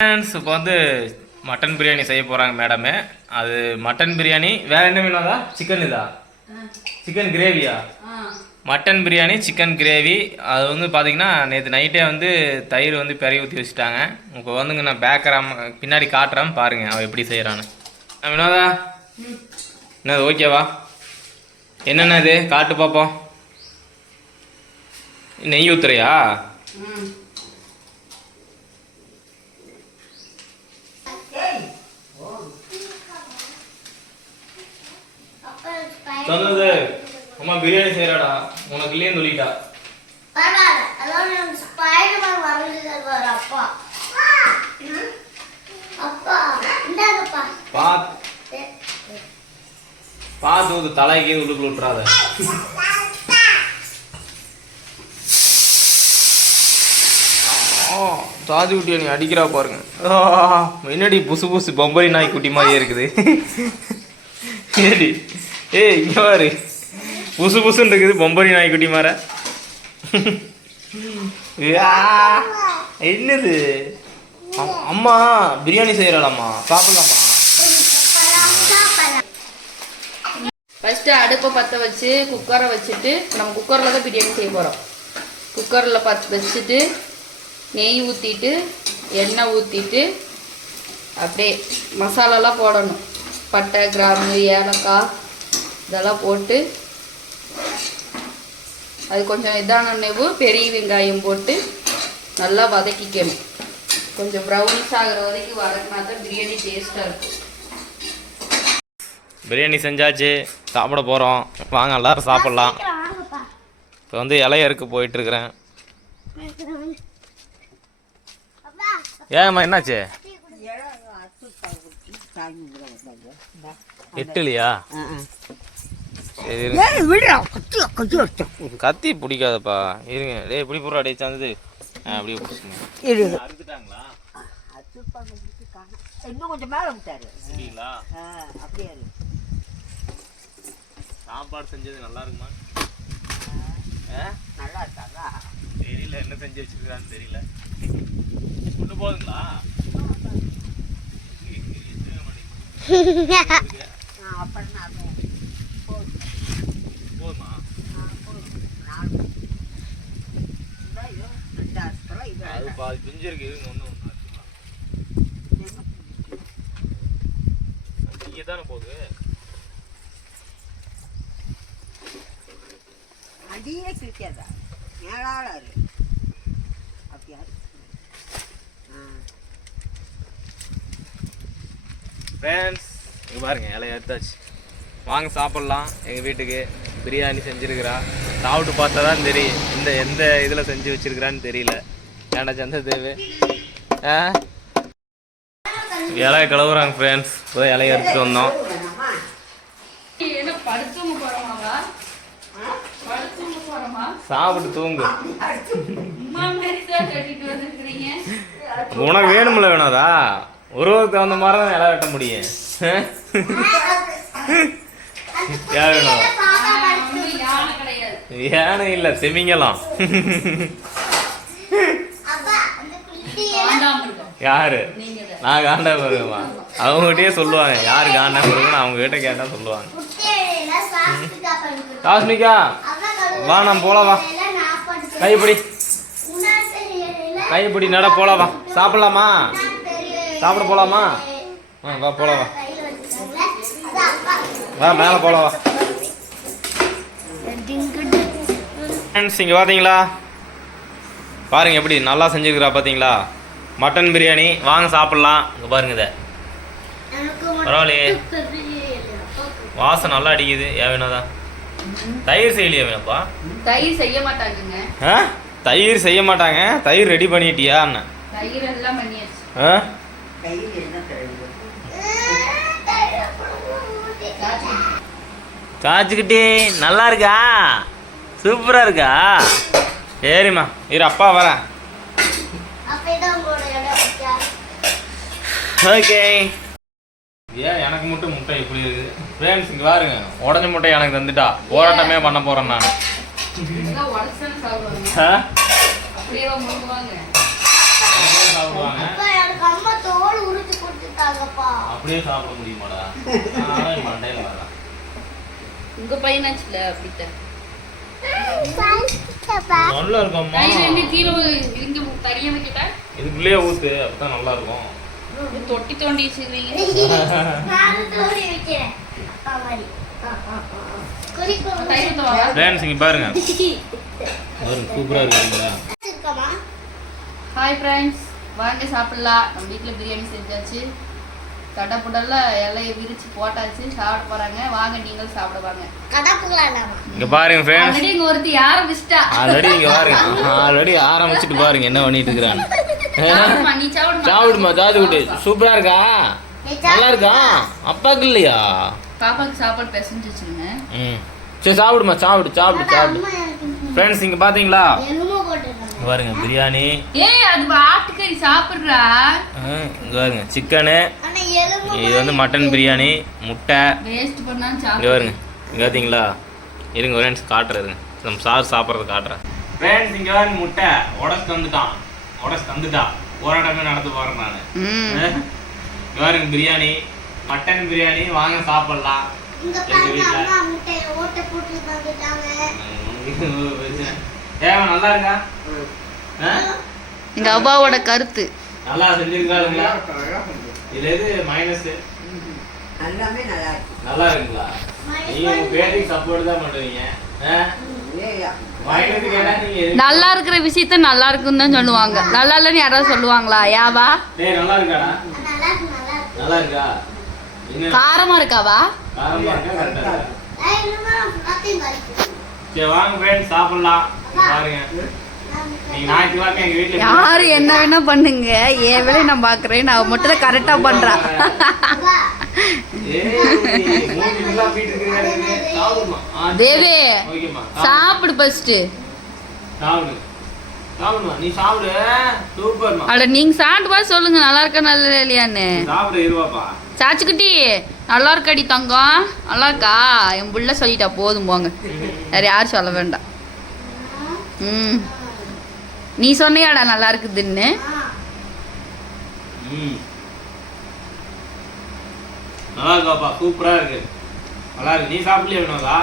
Friends இப்போ வந்து mutton biryani செய்ய போகிறாங்க மேடமு அது மட்டன் பிரியாணி வேற என்ன வேணும்தா சிக்கன் இதா? சிக்கன் கிரேவியா மட்டன் பிரியாணி சிக்கன் கிரேவி அது வந்து பார்த்தீங்கன்னா நேற்று நைட்டே வந்து தயிர் வந்து பெரிய ஊற்றி வச்சுட்டாங்க. இப்போ வந்துங்க நான் பேக்கராம பின்னாடி காட்டுறேன். பாருங்க அவள் எப்படி செய்கிறான்னு வினோதா என்னது ஓகேவா என்னென்ன இது? காட்டு பார்ப்போம் நெய் ஊத்துறியா? சொன்னது அம்மா பிரியாணி செய்யறாடா உனக்கு இல்லையே சொல்லிட்டா. பார்த்து ஊத்து தலைக்கு உள்ளுக்குள்ள விட்டுறாத. சாதி குட்டியை நீ அடிக்கிறா பாருங்க. என்னடி புசு புசு பொம்பரி நாய் குட்டி மாதிரியே இருக்குது. ஏய் இங்கே பாரு. புசு புசுன்னு இருக்குது. பொம்பரி நாய்க்குட்டி மாற. என்னது? அம்மா பிரியாணி செய்யறாளாம்மா. சாப்பிடலாமா? ஃபஸ்ட்டு அடுப்பை பற்ற வச்சு குக்கரை வச்சுட்டு நம்ம குக்கரில் தான் பிரியாணி செய்ய போகிறோம் குக்கரில் பத்து வச்சுட்டு நெய் ஊற்றிட்டு எண்ணெய் ஊற்றிட்டு அப்படியே மசாலாலாம் போடணும். பட்டை கிராம்பு ஏலக்காய் இதெல்லாம் போட்டு அது கொஞ்சம் இதான நெவு பெரிய வெங்காயம் போட்டு நல்லா வதக்கிக்கணும். கொஞ்சம் ப்ரௌனிஷ் ஆகிற வரைக்கும் வதக்கினா தான் பிரியாணி டேஸ்ட்டாக இருக்கும். பிரியாணி செஞ்சாச்சு சாப்பிட போகிறோம் வாங்க எல்லாரும் சாப்பிட்லாம். வாங்கப்பா இப்போ வந்து இலைய அறுக்க போயிட்டுருக்கிறேன். அப்பா ஏம்மா என்னாச்சு? எட்டுலையா? சரி. கத்தி பிடிக்காதப்பா. இருங்க. டேய் இப்படி போடுறா டேய் சந்தது. அப்படியே பிடிச்சிங்க அறுத்துட்டாங்களா? இன்னும் கொஞ்சம் மேலே விட்டாரு. சரிங்களா ஆ, அப்படியே இரு. சாப்பாடு செஞ்சது நல்லா இருக்குமா? நல்லா இருக்காதா? தெரியல என்ன செஞ்சு வச்சிருக்கான்னு தெரியல. கொண்டு போகுதுங்களா ஆ, அப்புறம் நான் அது போதும். போதுமா ஆ, போதும். நாலு. இந்தா இது ரெண்டாயிரம் ரூபாய் இது அது பாதி பிஞ்சு இருக்கு இருங்க ஒன்று ஒன்று இங்கே தானே போகுது? அடியே கிழிக்காதா இரு. அப்படியா? ஃப்ரெண்ட்ஸ் இங்கே பாருங்க இலைய எடுத்தாச்சு. வாங்க சாப்பிட்லாம். எங்கள் வீட்டுக்கு பிரியாணி செஞ்சுருக்கிறா. சாப்பிட்டு பார்த்தா தான் தெரியும் இந்த எந்த இதில் செஞ்சு வச்சிருக்கிறான்னு தெரியல. சந்த தேவை ஆ? இலைய கழுவுறாங்க ஃப்ரெண்ட்ஸ் இப்போ இலைய எடுத்துட்டு வந்தோம். சாப்பிட்டு தூங்கு. உனக்கு வேணும்ல வேணாதா? உருவத்துக்கு தகுந்த மாதிரி தான் இலை வெட்ட முடியும். யார் வேணும்? யானை இல்லை திமிங்கலாம் அப்பா அந்த குட்டி காண்டாம இருக்கும் யாரு? நான் காண்டா வருவா அவங்ககிட்டயே சொல்லுவாங்க. யாரு காண்டா வருவன்னு அவங்க கிட்ட கேட்டா சொல்லுவாங்க அவன் வா நம்ம போலாம் வா கைப்பிடி. கைப்பிடி நட போலாம் வா சாப்பிடலாமா சாப்பிட போலாமா? ஆ வா போலாம் வா வா மேலே போலாம் வா ஃப்ரெண்ட்ஸ் இங்கே பார்த்தீங்களா பாருங்க எப்படி நல்லா செஞ்சுருக்கிறா பார்த்தீங்களா மட்டன் பிரியாணி வாங்க சாப்பிட்லாம். இங்கே பாருங்க இதை. பரவாயில்லையே. வாசம் நல்லா அடிக்குது. ஏன் வேணாதா தயிர் செய்யலையா வேணப்பா தயிர் செய்ய மாட்டாங்கங்க. ஆ? தயிர் செய்ய மாட்டாங்க. தயிர் ரெடி பண்ணிட்டியா அண்ணன்? தயிர் எல்லாம் பண்ணியாச்சு. ஆ? சாச்சுக்கிட்டே நல்லா இருக்கா? சூப்பராக இருக்கா? சரிம்மா இரு அப்பா வரேன் அப்பதான் உங்களோட இடம் வச்சா ஓகே ஏன் எனக்கு மட்டும் முட்டை இப்படி இருக்குது ஃப்ரெண்ட்ஸ் இங்கே பாருங்க. உடஞ்ச முட்டை எனக்கு தந்துட்டா. போராட்டமே பண்ண போகிறேன் நான்? அப்படியே சாப்பிட முடியுமாடா? மண்டையில வரேன் உங்க பையனாச்சுல அப்படித்த நல்லா இருக்கும்மா இதுக்குள்ளேயே ஊத்து அப்பதான் நல்லா இருக்கும் தொட்டி தோண்டி இங்க பாருங்க. பாருங்க சூப்பரா இருக்குங்களா? ஹாய் ஃப்ரெண்ட்ஸ் வாங்க சாப்பிடலாம். நம்ம வீட்டில் பிரியாணி செஞ்சாச்சு. தடப்புடல்ல இலையை விரிச்சு போட்டாச்சு சாப்பிட போறாங்க. வாங்க நீங்களும் சாப்பிட வாங்க. கடப்புலாடாமா? இங்க பாருங்க ஃப்ரெண்ட்ஸ் ஆல்ரெடி இங்க ஒருத்தி ஆரம்பிச்சிட்டா ஆல்ரெடி இங்க பாருங்க. ஆல்ரெடி ஆரம்பிச்சிட்டு பாருங்க என்ன பண்ணிட்டு இருக்கிறான்னு சாப்பிடுமா, நீ சாப்பிடுமா? சாப்பிடுமா தாது விட்டு சூப்பரா இருக்கா? நல்லா இருக்கா? அப்பாக்கு இல்லையா? பாப்பாக்கு சாப்பாடு பிசைஞ்சு வச்சுருங்க ம். சரி சாப்பிடுமா சாப்பிடு சாப்பிடு சாப்பிடு. ஃப்ரெண்ட்ஸ் இங்க பாத்தீங்களா? பாருங்க பிரியாணி. ஏய் அது ஆட்டுக்கறி சாப்பிடுறா. இங்க பாருங்க சிக்கனு. இது வந்து மட்டன் பிரியாணி முட்டை. வேஸ்ட் இங்க சாப்பிடு. பாருங்க இங்க பாத்தீங்களா? இருங்க ஃப்ரெண்ட்ஸ் காட்டுறது நம்ம சார் சாப்பிட்றது காட்டுறேன். ஃப்ரெண்ட்ஸ் இங்க பாருங்க முட்டை. உடச்சு தந்துட்டான். உடச்சு தந்துட்டா போராட்டமே நடத்த போறேன் நான். இங்க பாருங்க பிரியாணி. மட்டன் பிரியாணி வாங்க சாப்பிடலாம். இங்க எங்க பாருங்க வீட்ல. அம்மா முட்டையை ஓட்டை போட்டு தந்துட்டாங்க. தேவை நல்லா இருக்கா? எங்க அப்பாவோட கருத்து. நல்லா செஞ்சிருக்காருங்களா இதுல எது மைனஸ் எல்லாமே நல்லா இருக்கு. நல்லா இருக்குங்களா? நீங்க உங்க பேருக்கு சப்போர்ட் தான் பண்ணுவீங்க. நல்லா இருக்கிற விஷயத்த நல்லா இருக்குன்னு தான் சொல்லுவாங்க. நல்லா இல்லைன்னு யாராவது சொல்லுவாங்களா? யாவா டேய் நல்லா இருக்காடா? நல்லா இருக்கு, நல்லா இருக்கு. நல்லா இருக்கா என்ன? காரமா இருக்காவா? காரமா இருக்கா? கரெக்டா. சரி வாங்க ஃப்ரெண்ட்ஸ் சாப்பிடலாம். யாரு என்ன வேணா பண்ணுங்க. என் வேலையை நான் பாக்குறேன் நான் மட்டும் தான் கரெக்டா பண்றேன். தேவி. சாப்பிடு. ஃபர்ஸ்ட் சாப்பிடு. சாப்பிடுமா? நீ சாப்பிடு. சூப்பர்மா. அட நீங்க சாப்பிட்டு பார்த்து சொல்லுங்க. நல்லா இருக்கா நல்லா இல்லையான்னு. சாச்சுக்குட்டி நல்லா இருக்கடி தங்கம். நல்லா இருக்கா? என் புள்ள சொல்லிட்டா போதும் போங்க. வேற யாரும் சொல்ல வேண்டாம். ம். நீ சொன்னியாடா நல்லா இருக்குதுன்னு ஆ, ம். நல்லா இருக்காப்பா சூப்பரா இருக்கு நல்லா இருக்கு நீ சாப்பிடலையா வேணும்க்கா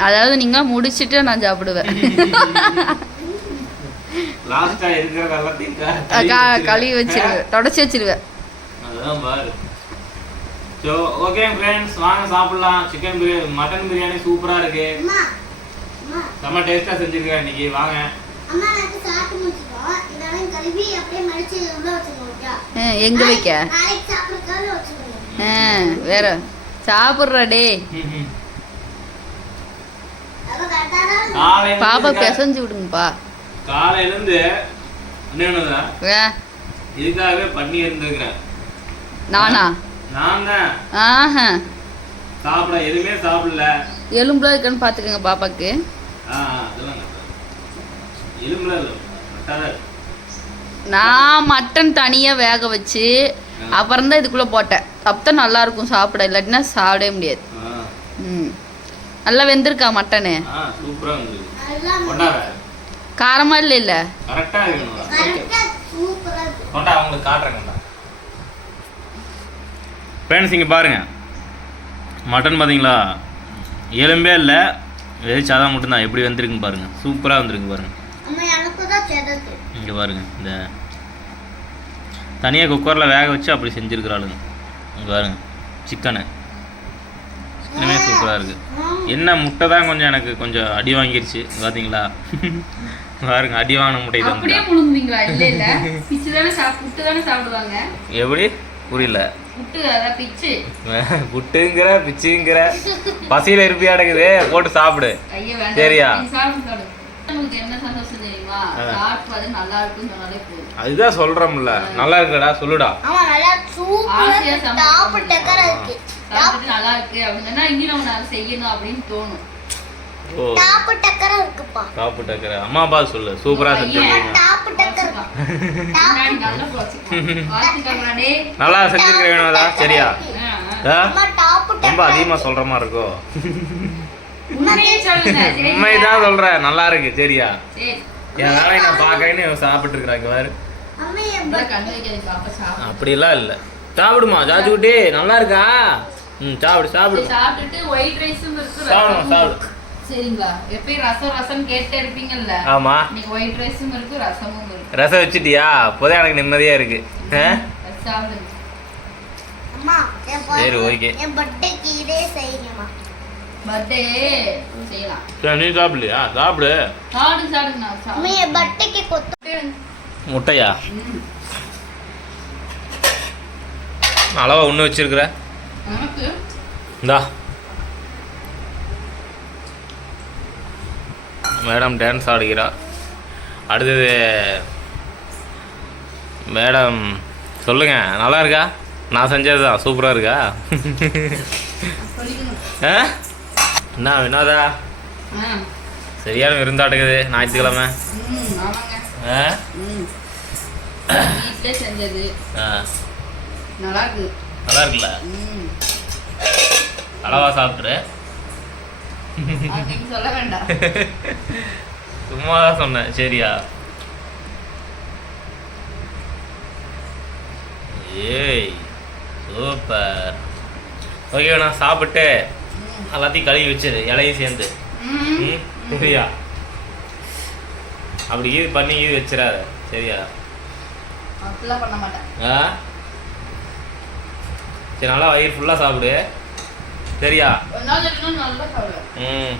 அதாவது நீங்க முடிச்சிட்டு நான் சாப்பிடுவேன். லாஸ்டா எல்லாத்தையும் கழுவி. வச்சிருவேன். தொடச்சி வச்சிருவேன். அதுதான் பாரு. ஸோ ஓகே ஃப்ரெண்ட்ஸ் வாங்க சாப்பிடலாம். சிக்கன் பிரியாணி மட்டன் பிரியாணி சூப்பரா இருக்கு செம்ம டேஸ்டா செஞ்சிருக்கேன் இன்னைக்கு. வாங்க. எங்க வைக்க? வேற. சாப்பிட்ற டே பாப்பா பிசைஞ்சு விடுங்கப்பா. காலையில இருந்து என்னன்னா ஆ, இதுக்காகவே பண்ணி இருந்திருக்கிறேன். நானா? நான் தான். சாப்பிட எதுவுமே சாப்பிடல. எலும்புலாம் இருக்கான்னு பார்த்துக்கோங்க பாப்பாக்கு. நான் மட்டன் தனியாக வேக வச்சு அப்புறம் தான் இதுக்குள்ளே போட்டேன். அப்பதான் நல்லா இருக்கும் சாப்பிட. இல்லாட்டினா சாப்பிடவே முடியாது. ம். நல்லா வெந்திருக்கா மட்டனு? ஆ சூப்பரா இருந்தது நல்லா கொண்டாட காரமா இல்லை இல்லை? ஃப்ரெண்ட்ஸ் இங்கே பாருங்க. மட்டன் பார்த்தீங்களா எலும்பே இல்லை. வெறும் சாதம் மட்டும்தான். எப்படி வந்திருக்குன்னு பாருங்க. சூப்பராக வந்திருக்கு பாருங்க. அம்மா, எனக்கு தான் செதக்கு. இங்கே பாருங்க இந்த தனியாக குக்கரில் வேக வச்சு அப்படி செஞ்சுருக்குறாளுங்க. இங்கே பாருங்க சிக்கனு சிக்கனுமே சூப்பராக இருக்குது என்ன முட்டை தான் கொஞ்சம் எனக்கு கொஞ்சம் அடி வாங்கிருச்சு பார்த்தீங்களா பாருங்க அடி வாங்கின முட்டை தான் எப்படி? புரியல. புட்டுங்கிற பிச்சுங்கிற. பசியில் இருப்பியா அடக்குது போட்டு சாப்பிடு. ஐயா வேண்டாம். சரியா? நீ சாப்பிடு சாப்பிடு. நமக்கு என்ன சந்தோஷம் தெரியுமா? ஆ. சாப்பிட்டு பார்த்து நல்லா இருக்குன்னு சொன்னாலே போதும். அதுதான் சொல்கிறோம்ல நல்லா இருக்குடா சொல்லுடா. நல்லா இருக்கு. அப்படின்னா இன்னும் செய்யணும் அப்படின்னு தோணும். ஓ. டாப்பு டக்கரா இருக்குப்பா. அம்மா அப்பா சொல்லு. டக்கர். முன்னாடி நல்லா செஞ்சுருக்கிற வேணும்தா சரியா? ரொம்ப டக்கரா. அதிகமாக சொல்கிற மாதிரி இருக்கோ? உண்மைதான் சொல்கிறேன் நல்லா இருக்கு. சரியா? சரி. என் வேலையை நான் பார்க்கறேன்னு சாப்பிட்டு இருக்கிறாங்க வேறு அம்மா, என் நல்லா கண்ணு வைக்காது பாப்பா சாப்பிடு அப்படிலாம் இல்லை. சாப்பிடுமா ஜாஜு குட்டி நல்லா இருக்கா? ம் சாப்பிடு சாப்பிடு. சரி, சாப்பிட்டுட்டு ஒயிட் ரைஸும் இருக்கு. சாப்பிடுமா சாப்பிடு. சரிங்களா எப்பயும் ரசம் ரசம் கேட்டே இருப்பீங்கல்ல? ஆமா. இன்னைக்கு ஒயிட் ரைஸும் இருக்கு ரசமும் இருக்கு. ரசம் வச்சிட்டியா? அப்போதான் எனக்கு நிம்மதியா இருக்கு. சாப்பிடுங்க அம்மா சரி, பிறந்த- okay. என் பர்த்டேக்கு இதே செய்யுங்கம்மா. பர்த்டே செய்யலாம். சரி நீ சாப்பிடலையா? சாப்பிடு. நான் என் பர்த்டேக்கு கொத்து முட்டையா. அளவா ஒன்று வச்சிருக்கிற. இந்தா. மேடம் டான்ஸ் ஆடுகிறா. அடுத்தது மேடம் சொல்லுங்க நல்லா இருக்கா? நான் செஞ்சது தான் சூப்பராக இருக்கா? ஆ? என்ன வினோதா? சரியான விருந்தாட்டுக்குது ஞாயிற்றுக்கிழமை. ஆ? நல்லா இருக்கு. நல்லா இருக்குல்ல? அளவா சாப்பிட்ரு சொல்ல வேண்டாம். சும்மா தான் சொன்னேன். சரியா? ஏய் சூப்பர். ஓகே நான் சாப்பிட்டு எல்லாத்தையும் கழுவி வச்சிரு இலையும் சேர்ந்து. சரியா? அப்படி இது பண்ணி இது வச்சிடாத சரியா? சரி நல்லா வயிறு ஃபுல்லாக சாப்பிடு. சரியா? ம்.